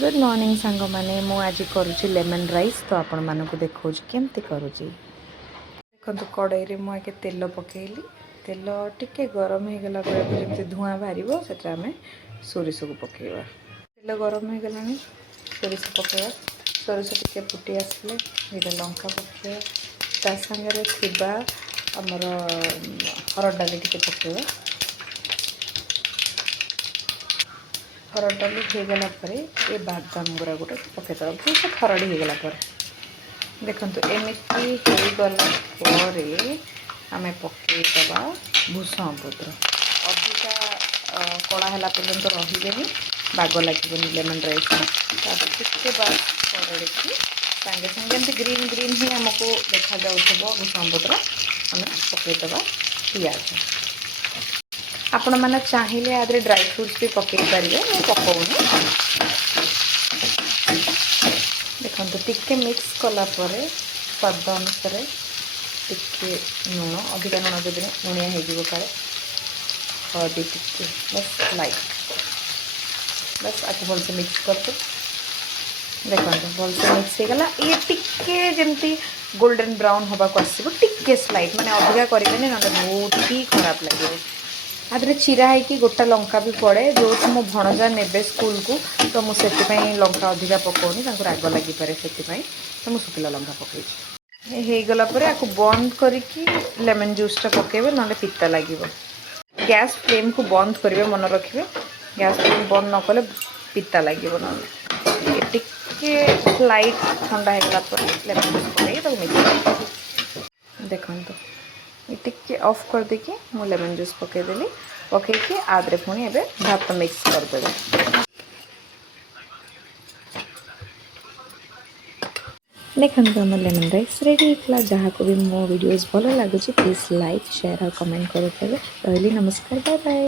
Good morning सांग मैंने मु आज करुँची लेमन राइस तो आपण मानक देखा केमती करुँची देखो कड़ाई मुझे तेल पकेली तेल टिके गरम हो गला जमी धूआं बाहर से आम सोरिष को पकेवा तेल गरम हो गला सोरिष पकेवा सोरिष टिके फुटी आसले ये लंका पकेवा ता सागर थिबा आमर हरड़ डाली टिके पकेवा हरड़ डाली हो गला ये बादाम गुरा गोटे पकईदे भूस खरड़ी हो गला देखो एमती होगला आम पकईदबा भूषण पत्र अधिका कला है पर्यटन रही बाग लगे लेमन राइस टे बाद करड़ी सागे सागे एमती ग्रीन ग्रीन ही आमको देखा जाऊब भूषण पत्र आम पकईदबा पिज आपण मैंने चाहिए आदि ड्राई फ्रूट्स भी पकई पारे मैं पकाऊनी देखो टिके मिक्स कलापर स्वाद अनुसार टिके लुण अधिका लुण जब लुणिया हो काले हल्दी टिके बस लाइट बस आपको भलसे मिक्स करते देखो भलसे मिक्स हो गला ये टिके जमती गोल्डन ब्राउन हवा को आसो टिके स्लाइट मैंने अधिका करेंगे ना बहुत ही खराब लगे आदि चिरा है गोटा लंका भी पड़े जो मो भणजा ने स्कूल को तो मुझे लंका अधिका पकाउनी राग लगिपे से तो मुझे शुखिला लंका पकई होगला आपको बंद करके लेमन जूसटा पकेबे ना पिता लगे गैस फ्लेम को बंद करेंगे मन रखिए गैस फ्लेम बंद न कले पिता लगे ना टिके लाइट ठंडा होगला लेमन जूस पकई मिक्स देखो टिके ऑफ कर देकी मु लेमन जूस पकईदेली पकईकि आदरे पुणी एबे भात मिक्स करदेवे देखो आम लेमन राइस रेडी होता जहाँ को भी मो वीडियोस भल लगुच प्लीज लाइक शेयर और कमेंट करेंगे रही नमस्कार बाय बाय।